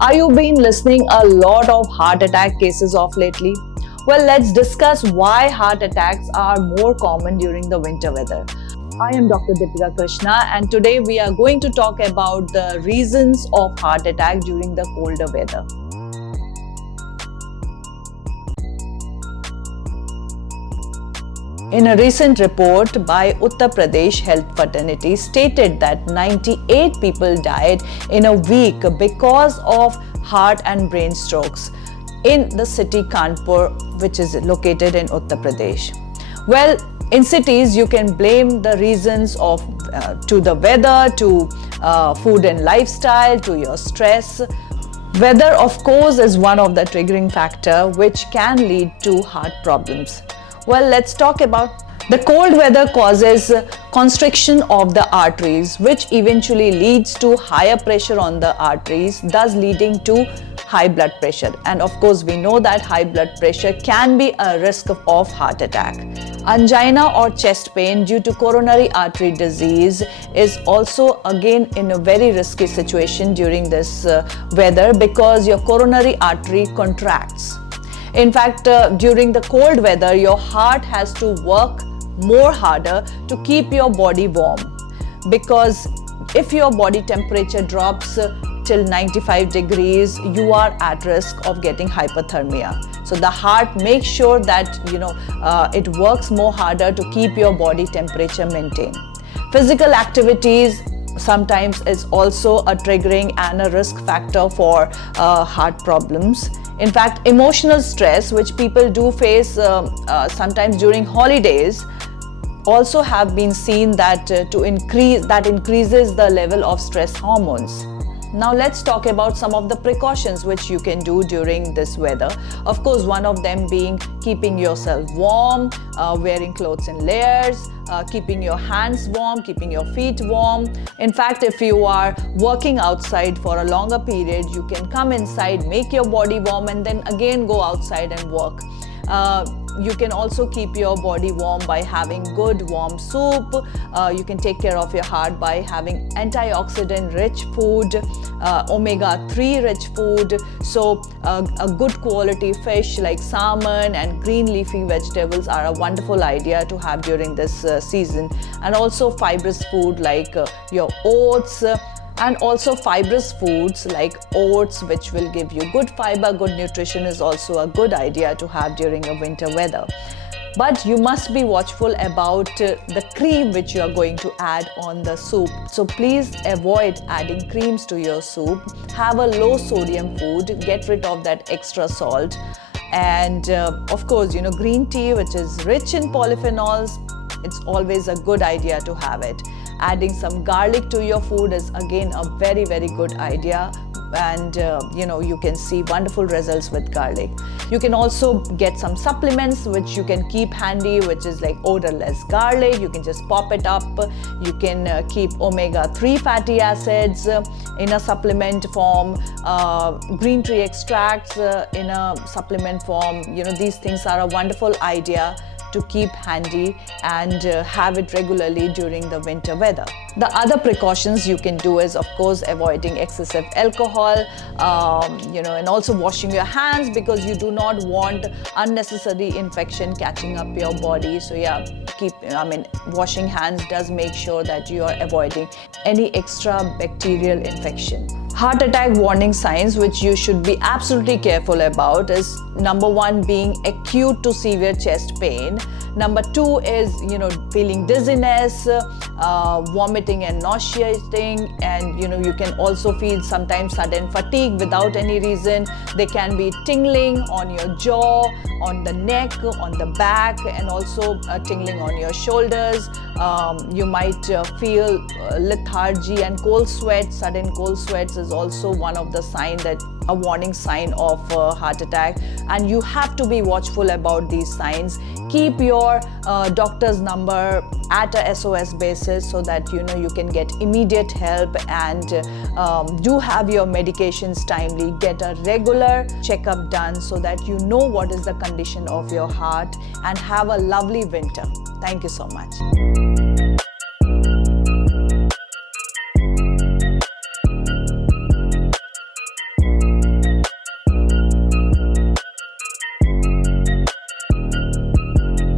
Are you been listening a lot of heart attack cases of lately? Well, let's discuss why heart attacks are more common during the winter weather. I am Dr. Deepika Krishna, and today we are going to talk about the reasons of heart attack during the colder weather. In a recent report by Uttar Pradesh Health Fraternity stated that 98 people died in a week because of heart and brain strokes in the city Kanpur, which is located in Uttar Pradesh. Well, in cities, you can blame the reasons of to the weather, to food and lifestyle, to your stress. Weather, of course, is one of the triggering factor which can lead to heart problems. Well, let's talk about the cold weather causes constriction of the arteries, which eventually leads to higher pressure on the arteries, thus leading to high blood pressure. And of course, we know that high blood pressure can be a risk of heart attack. Angina or chest pain due to coronary artery disease is also again in a very risky situation during this weather because your coronary artery contracts. In fact, during the cold weather, your heart has to work more harder to keep your body warm, because if your body temperature drops till 95 degrees, you are at risk of getting hypothermia. So the heart makes sure that it works more harder to keep your body temperature maintained. Physical activities sometimes is also a triggering and a risk factor for heart problems. In fact, emotional stress, which people do face sometimes during holidays, also have been seen that increases the level of stress hormones. Now let's talk about some of the precautions which you can do during this weather. Of course, one of them being keeping yourself warm, wearing clothes in layers, keeping your hands warm, keeping your feet warm. In fact, if you are working outside for a longer period, you can come inside, make your body warm, and then again go outside and work. You can also keep your body warm by having good warm soup. You can take care of your heart by having antioxidant rich food, omega-3 rich food. So a good quality fish like salmon and green leafy vegetables are a wonderful idea to have during this season. And also fibrous food like your oats, and also fibrous foods like oats, which will give you good fiber, good nutrition, is also a good idea to have during a winter weather. But you must be watchful about the cream which you are going to add on the soup. So please avoid adding creams to your soup. Have a low sodium food, get rid of that extra salt. And of course, green tea, which is rich in polyphenols, it's always a good idea to have it. Adding some garlic to your food is again a very, very good idea. And you can see wonderful results with garlic. You can also get some supplements which you can keep handy, which is like odorless garlic. You can just pop it up. You can keep omega-3 fatty acids in a supplement form, green tea extracts in a supplement form. These things are a wonderful idea to keep handy and have it regularly during the winter weather. The other precautions you can do is, of course, avoiding excessive alcohol, and also washing your hands, because you do not want unnecessary infection catching up your body. So yeah, washing hands does make sure that you are avoiding any extra bacterial infection. Heart attack warning signs which you should be absolutely careful about is number 1 being acute to severe chest pain. Number 2 is feeling dizziness, vomiting and nauseating, and you can also feel sometimes sudden fatigue without any reason. There can be tingling on your jaw, on the neck, on the back, and also tingling on your shoulders. You might feel lethargy and cold sweat. Sudden cold sweats is also one of the a warning sign of heart attack, and you have to be watchful about these signs. Keep your doctor's number at a SOS basis so that you can get immediate help, and do have your medications timely. Get a regular checkup done so that you know what is the condition of your heart, and have a lovely winter. Thank you so much.